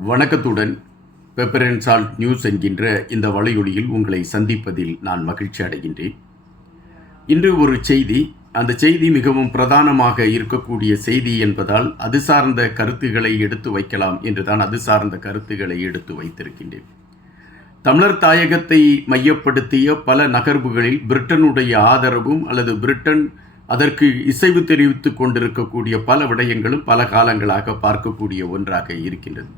வணக்கத்துடன் pepper and salt news என்கின்ற இந்த வலையொலியில் உங்களை சந்திப்பதில் நான் மகிழ்ச்சி அடைகின்றேன். இன்று ஒரு செய்தி, அந்த செய்தி மிகவும் பிரதானமாக இருக்கக்கூடிய செய்தி என்பதால் அது சார்ந்த கருத்துக்களை எடுத்து வைக்கலாம் என்றுதான் அது சார்ந்த கருத்துக்களை எடுத்து வைத்திருக்கின்றேன். தமிழர் தாயகத்தை மையப்படுத்திய பல நகர்வுகளில் பிரிட்டனுடைய ஆதரவும் அல்லது பிரிட்டன் அதற்கு இசைவு தெரிவித்துக் கொண்டிருக்கக்கூடிய பல விடயங்களும் பல காலங்களாக பார்க்கக்கூடிய ஒன்றாக இருக்கின்றது.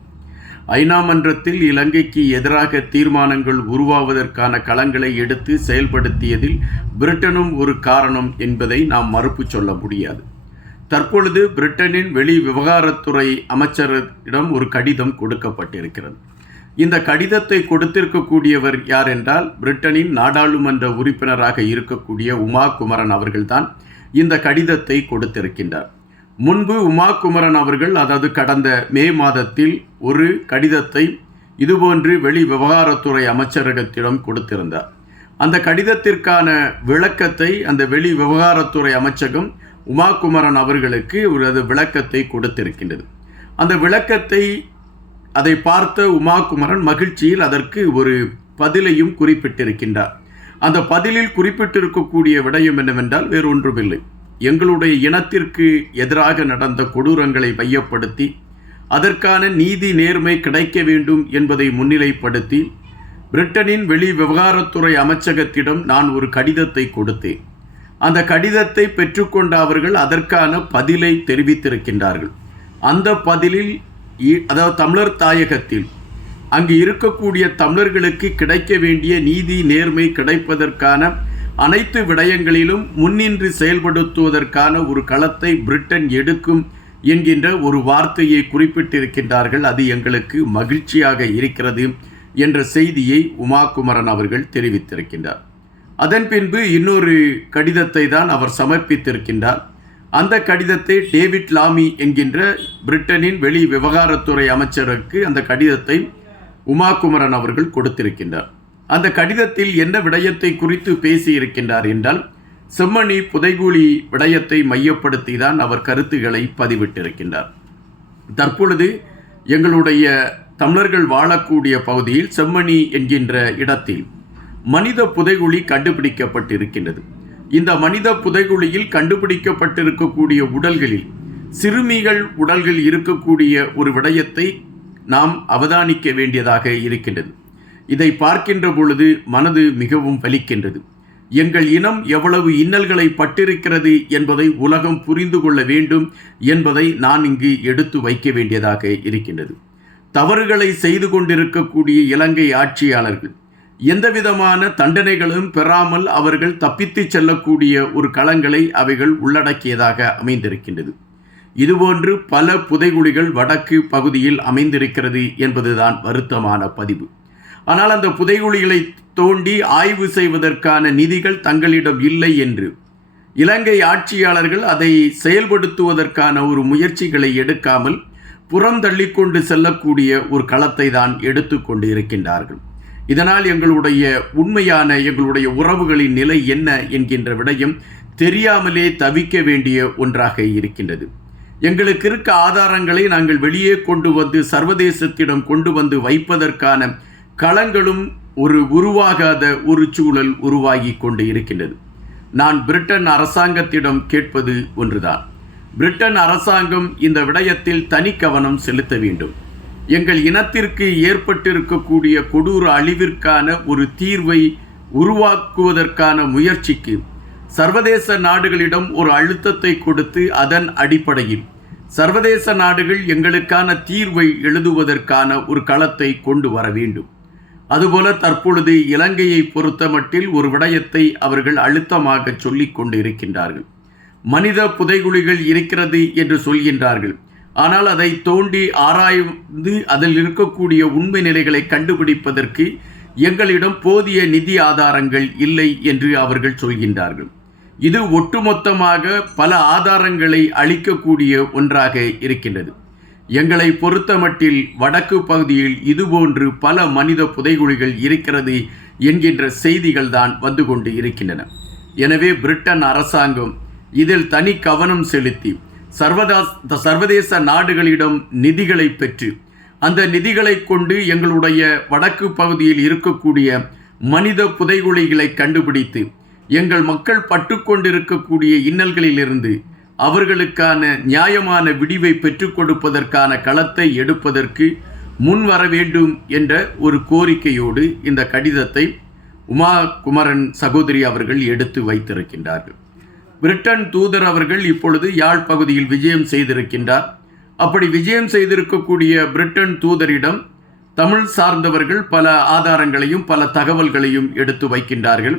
ஐநா மன்றத்தில் இலங்கைக்கு எதிராக தீர்மானங்கள் உருவாவதற்கான களங்களை எடுத்து செயல்படுத்தியதில் பிரிட்டனும் ஒரு காரணம் என்பதை நாம் மறுப்பு சொல்ல முடியாது. தற்பொழுது பிரிட்டனின் வெளி விவகாரத்துறை அமைச்சரிடம் ஒரு கடிதம் கொடுக்கப்பட்டிருக்கிறது. இந்த கடிதத்தை கொடுத்திருக்கக்கூடியவர் யார் என்றால் பிரிட்டனின் நாடாளுமன்ற உறுப்பினராக இருக்கக்கூடிய உமா குமரன் அவர்கள்தான் இந்த கடிதத்தை கொடுத்திருக்கின்றார். முன்பு உமா குமரன் அவர்கள், அதாவது கடந்த மே மாதத்தில் ஒரு கடிதத்தை இதுபோன்று வெளி விவகாரத்துறை அமைச்சரகத்திடம் கொடுத்திருந்தார். அந்த கடிதத்திற்கான விளக்கத்தை அந்த வெளி விவகாரத்துறை அமைச்சகம் உமா குமரன் அவர்களுக்கு ஒரு விளக்கத்தை கொடுத்திருக்கின்றது. அந்த விளக்கத்தை அதை பார்த்த உமா குமரன் மகிழ்ச்சியில் அதற்கு ஒரு பதிலையும் குறிப்பிட்டிருக்கின்றார். அந்த பதிலில் குறிப்பிட்டிருக்கக்கூடிய விடயம் என்னவென்றால் வேறு ஒன்றுமில்லை, எங்களுடைய இனத்திற்கு எதிராக நடந்த கொடூரங்களை மையப்படுத்தி அதற்கான நீதி நேர்மை கிடைக்க வேண்டும் என்பதை முன்னிலைப்படுத்தி பிரிட்டனின் வெளி விவகாரத்துறை அமைச்சகத்திடம் நான் ஒரு கடிதத்தை கொடுத்தேன். அந்த கடிதத்தை பெற்றுக்கொண்ட அவர்கள் அதற்கான பதிலை தெரிவித்திருக்கின்றார்கள். அந்த பதிலில், அதாவது தமிழர் தாயகத்தில் அங்கு இருக்கக்கூடிய தமிழர்களுக்கு கிடைக்க வேண்டிய நீதி நேர்மை கிடைப்பதற்கான அனைத்து விடயங்களிலும் முன்னின்று செயல்படுத்துவதற்கான ஒரு களத்தை பிரிட்டன் எடுக்கும் என்கின்ற ஒரு வார்த்தையை குறிப்பிட்டிருக்கின்றார்கள். அது எங்களுக்கு மகிழ்ச்சியாக இருக்கிறது என்ற செய்தியை உமா குமரன் அவர்கள் தெரிவித்திருக்கின்றார். அதன் பின்பு இன்னொரு கடிதத்தை தான் அவர் சமர்ப்பித்திருக்கின்றார். அந்த கடிதத்தை டேவிட் லாமி என்கின்ற பிரிட்டனின் வெளி விவகாரத்துறை அமைச்சருக்கு அந்த கடிதத்தை உமா குமரன் அவர்கள் கொடுத்திருக்கின்றார். அந்த கடிதத்தில் என்ன விடயத்தை குறித்து பேசியிருக்கின்றார் என்றால் செம்மணி புதைகுழி விடயத்தை மையப்படுத்தி தான் அவர் கருத்துக்களை பதிவிட்டிருக்கின்றார். தற்பொழுது எங்களுடைய தமிழர்கள் வாழக்கூடிய பகுதியில் செம்மணி என்கின்ற இடத்தில் மனித புதைகுழி கண்டுபிடிக்கப்பட்டிருக்கின்றது. இந்த மனித புதைகுழியில் கண்டுபிடிக்கப்பட்டிருக்கக்கூடிய உடல்களில் சிறுமிகள் உடல்கள் இருக்கக்கூடிய ஒரு விடயத்தை நாம் அவதானிக்க வேண்டியதாக இருக்கின்றது. இதை பார்க்கின்ற பொழுது மனது மிகவும் வலிக்கின்றது. எங்கள் இனம் எவ்வளவு இன்னல்களை பட்டிருக்கிறது என்பதை உலகம் புரிந்து கொள்ள வேண்டும் என்பதை நான் இங்கு எடுத்து வைக்க வேண்டியதாக இருக்கின்றது. தவறுகளை செய்து கொண்டிருக்கக்கூடிய இலங்கை ஆட்சியாளர்கள் எந்தவிதமான தண்டனைகளும் பெறாமல் அவர்கள் தப்பித்து செல்லக்கூடிய ஒரு களங்களை அவைகள் உள்ளடக்கியதாக அமைந்திருக்கின்றது. இதுபோன்று பல புதைகுழிகள் வடக்கு பகுதியில் அமைந்திருக்கிறது என்பதுதான் வருத்தமான பதிவு. ஆனால் அந்த புதைகுழிகளை தோண்டி ஆய்வு செய்வதற்கான நிதிகள் தங்களிடம் இல்லை என்று இலங்கை ஆட்சியாளர்கள் அதை செயல்படுத்துவதற்கான ஒரு முயற்சிகளை எடுக்காமல் புறந்தள்ளி கொண்டு செல்லக்கூடிய ஒரு களத்தை தான் எடுத்துக்கொண்டு இருக்கின்றார்கள். இதனால் எங்களுடைய எங்களுடைய உறவுகளின் நிலை என்ன என்கின்ற விடயம் தெரியாமலே தவிக்க வேண்டிய ஒன்றாக இருக்கின்றது. எங்களுக்கு இருக்க ஆதாரங்களை நாங்கள் வெளியே கொண்டு வந்து சர்வதேசத்திடம் கொண்டு வந்து வைப்பதற்கான களங்களும் உருவாகாத ஒரு சூழல் உருவாகி கொண்டு இருக்கின்றது. நான் பிரிட்டன் அரசாங்கத்திடம் கேட்பது ஒன்றுதான், பிரிட்டன் அரசாங்கம் இந்த விடயத்தில் தனி கவனம் செலுத்த வேண்டும். எங்கள் இனத்திற்கு ஏற்பட்டிருக்கக்கூடிய கொடூர அழிவிற்கான ஒரு தீர்வை உருவாக்குவதற்கான முயற்சிக்கு சர்வதேச நாடுகளிடம் ஒரு அழுத்தத்தை கொடுத்து அதன் அடிப்படையில் சர்வதேச நாடுகள் எங்களுக்கான தீர்வை எழுதுவதற்கான ஒரு களத்தை கொண்டு வர வேண்டும். அதுபோல தற்பொழுது இலங்கையை பொறுத்தமட்டில் ஒரு விடயத்தை அவர்கள் அழுத்தமாக சொல்லிக் கொண்டு இருக்கின்றார்கள். மனித புதைகுழிகள் இருக்கிறது என்று சொல்கின்றார்கள். ஆனால் அதை தோண்டி ஆராய்ந்து அதில் இருக்கக்கூடிய உண்மை நிலைகளை கண்டுபிடிப்பதற்கு எங்களிடம் போதிய நிதி ஆதாரங்கள் இல்லை என்று அவர்கள் சொல்கின்றார்கள். இது ஒட்டுமொத்தமாக பல ஆதாரங்களை அளிக்கக்கூடிய ஒன்றாக இருக்கின்றது. எங்களை பொறுத்தமட்டில் வடக்கு பகுதியில் இதுபோன்று பல மனித புதைகுழிகள் இருக்கிறது என்கின்ற செய்திகள் தான் வந்து கொண்டு இருக்கின்றன. எனவே பிரிட்டன் அரசாங்கம் இதில் தனி கவனம் செலுத்தி சர்வதேச நாடுகளிடம் நிதிகளை பெற்று அந்த நிதிகளை கொண்டு எங்களுடைய வடக்கு பகுதியில் இருக்கக்கூடிய மனித புதைகுழிகளை கண்டுபிடித்து எங்கள் மக்கள் பட்டுக்கொண்டிருக்கக்கூடிய இன்னல்களிலிருந்து அவர்களுக்கான நியாயமான விடிவை பெற்றுக் கொடுப்பதற்கான களத்தை எடுப்பதற்கு முன் வர வேண்டும் என்ற ஒரு கோரிக்கையோடு இந்த கடிதத்தை உமா குமரன் சகோதரி அவர்கள் எடுத்து வைத்திருக்கின்றார்கள். பிரிட்டன் தூதர் அவர்கள் இப்பொழுது யாழ் பகுதியில் விஜயம் செய்திருக்கின்றார். அப்படி விஜயம் செய்திருக்கக்கூடிய பிரிட்டன் தூதரிடம் தமிழ் சார்ந்தவர்கள் பல ஆதாரங்களையும் பல தகவல்களையும் எடுத்து வைக்கின்றார்கள்.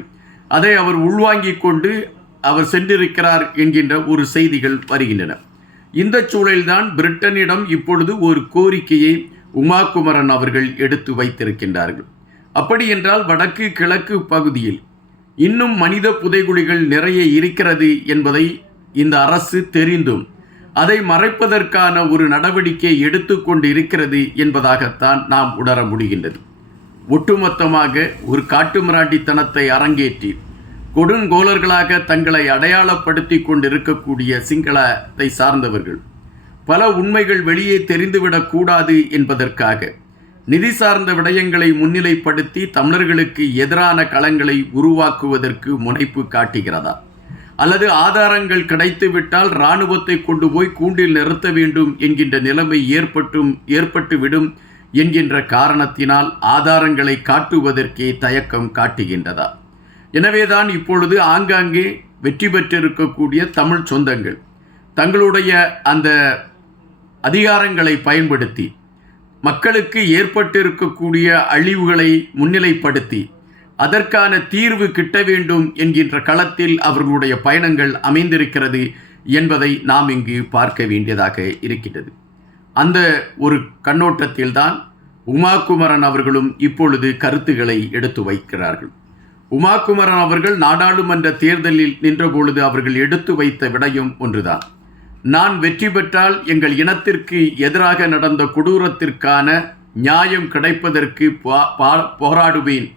அதை அவர் உள்வாங்கிக் கொண்டு அவர் சென்றிருக்கிறார் என்கின்ற ஒரு செய்திகள் வருகின்றன. இந்த சூழலில்தான் பிரிட்டனிடம் இப்பொழுது ஒரு கோரிக்கையை உமா குமரன் அவர்கள் எடுத்து வைத்திருக்கின்றார்கள். அப்படி என்றால் வடக்கு கிழக்கு பகுதியில் இன்னும் மனித புதைகுழிகள் நிறைய இருக்கிறது என்பதை இந்த அரசு தெரிந்தும் அதை மறைப்பதற்கான ஒரு நடவடிக்கை எடுத்துக்கொண்டு இருக்கிறது என்பதாகத்தான் நாம் உணர முடிகின்றது. ஒட்டுமொத்தமாக ஒரு காட்டுமிராண்டித்தனத்தை அரங்கேற்றி கொடுங்கோலர்களாக தங்களை அடையாளப்படுத்தி கொண்டிருக்கக்கூடிய சிங்களத்தை சார்ந்தவர்கள் பல உண்மைகள் வெளியே தெரிந்துவிடக்கூடாது என்பதற்காக நிதி சார்ந்த விடயங்களை முன்னிலைப்படுத்தி தமிழர்களுக்கு எதிரான களங்களை உருவாக்குவதற்கு முனைப்பு காட்டுகிறதா, அல்லது ஆதாரங்கள் கிடைத்துவிட்டால் இராணுவத்தை கொண்டு போய் கூண்டில் நிறுத்த வேண்டும் என்கின்ற நிலைமை ஏற்பட்டுவிடும் என்கின்ற காரணத்தினால் ஆதாரங்களை காட்டுவதற்கே தயக்கம் காட்டுகின்றதா? எனவேதான் இப்பொழுது ஆங்காங்கே வெற்றி பெற்றிருக்கக்கூடிய தமிழ் சொந்தங்கள் தங்களுடைய அந்த அதிகாரங்களை பயன்படுத்தி மக்களுக்கு ஏற்பட்டிருக்கக்கூடிய அழிவுகளை முன்னிலைப்படுத்தி அதற்கான தீர்வு கிட்ட வேண்டும் என்கின்ற களத்தில் அவர்களுடைய பயணங்கள் அமைந்திருக்கிறது என்பதை நாம் இங்கு பார்க்க வேண்டியதாக இருக்கின்றது. அந்த ஒரு கண்ணோட்டத்தில்தான் உமா குமரன் அவர்களும் இப்பொழுது கருத்துக்களை எடுத்து வைக்கிறார்கள். உமா குமரன் அவர்கள் நாடாளுமன்ற தேர்தலில் நின்றபொழுது அவர்கள் எடுத்து வைத்த விடயம் ஒன்றுதான். நான் வெற்றி பெற்றால் எங்கள் இனத்திற்கு எதிராக நடந்த கொடூரத்திற்கான நியாயம் கிடைப்பதற்கு போராடுவேன்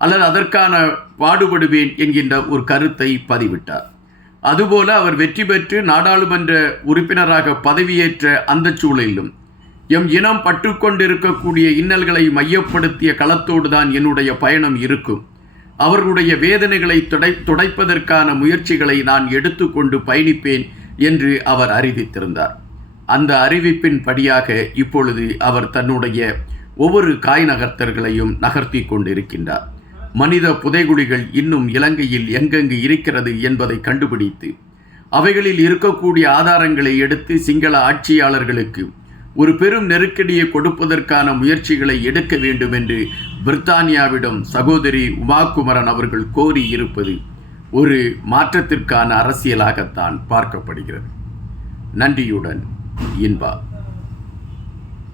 அல்லது அதற்கான பாடுபடுவேன் என்கின்ற ஒரு கருத்தை பதிவிட்டார். அதுபோல அவர் வெற்றி பெற்று நாடாளுமன்ற உறுப்பினராக பதவியேற்ற அந்த சூழலிலும் எம் இனம் பட்டுக்கொண்டிருக்கக்கூடிய இன்னல்களை மையப்படுத்திய களத்தோடு தான் என்னுடைய பயணம் இருக்கும், அவர்களுடைய வேதனைகளை துடைப்பதற்கான முயற்சிகளை நான் எடுத்துக்கொண்டு பயணிப்பேன் என்று அவர் அறிவித்திருந்தார். அந்த அறிவிப்பின் படியாக இப்பொழுது அவர் தன்னுடைய ஒவ்வொரு காய் நகர்த்தல்களையும் நகர்த்தி கொண்டிருக்கின்றார். மனித புதைகுழிகள் இன்னும் இலங்கையில் எங்கெங்கு இருக்கிறது என்பதை கண்டுபிடித்து அவைகளில் இருக்கக்கூடிய ஆதாரங்களை எடுத்து சிங்கள ஆட்சியாளர்களுக்கு ஒரு பெரும் நெருக்கடியை கொடுப்பதற்கான முயற்சிகளை எடுக்க வேண்டும் என்று பிரித்தானியாவிடம் சகோதரி உமா குமரன் அவர்கள் கோரி இருப்பது ஒரு மாற்றத்திற்கான அரசியலாகத்தான் பார்க்கப்படுகிறது. நன்றியுடன் இன்பா.